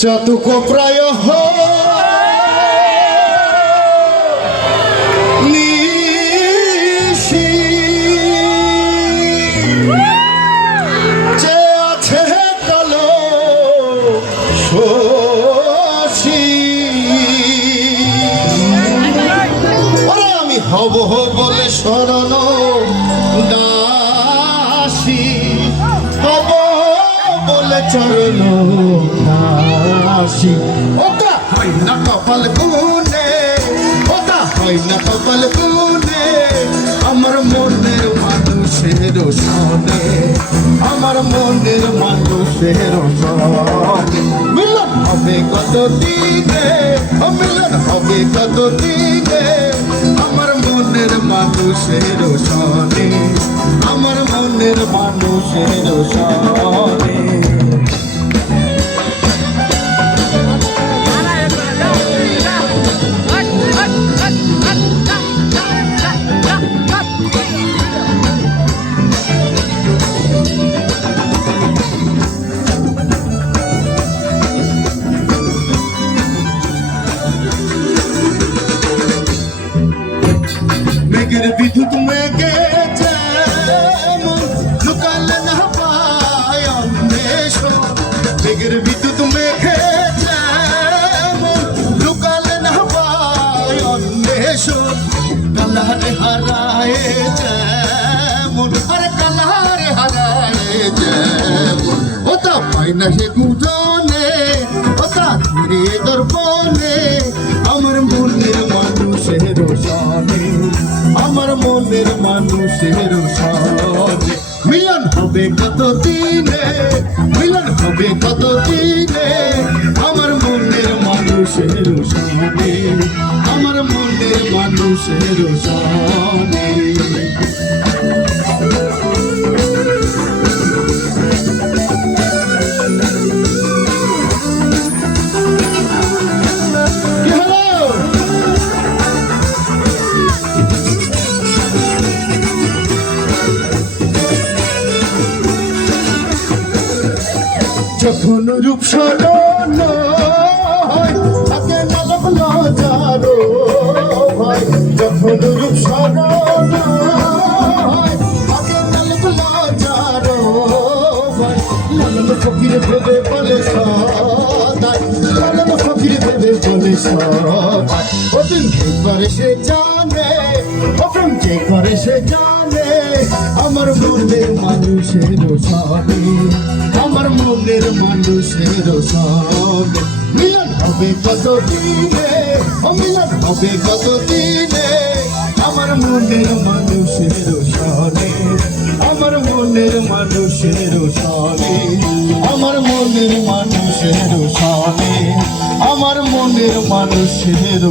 चतुको प्रायः নিশি যে আছে কালো শশী ওরে আমি হব বলে শরণ দাসী হব বলে চরণ দাসী ওটা হয় না কপাল গুনে ওটা হয় না কপাল গুনে আমার মনের মানুষের সনে আমার মনের মানুষের সনে মিলন হবে কত দিনে মিলন হবে কত দিনে আমার মনের মানুষের সনে আমার মনের মানুষের সনে মেঘের বিদ্যুৎ মেঘে যেমন লুকালে না পায় অন্বেষণ মেঘের বিদ্যুৎ মেঘে যেমন লুকালে না পায় অন্বেষণ কালারে হারায় যেমন আরে কালারে হারায় যেমন ওটা পায় না সে গুজনে ওটা ধীরে দর্পণে আমার মনের মানুষের সনে আমার মনের মানুষের সনে মিলন হবে কত দিনে মিলন হবে কত দিনে আমার মনের মানুষের সনে আমার মনের মানুষের সনে যখন রূপ সরণ থাকে না লজারো ভাই যখন রূপ সরণ থাকে না লজারো ভাই লালন ফকির ভেবে বলে সদাই লালন ফকির ভেবে বলে সদাই ওদিন যে করে সে জানে ওদিন যে করে সে জানে আমার মনের মানুষের সনে আমার মনের মানুষের সনে মিলন হবে কত দিনে ও মিলন হবে কত দিনে আমার মনের মানুষের সনে আমার মনের মানুষের সনে আমার মনের মানুষের সনে আমার মনের মানুষের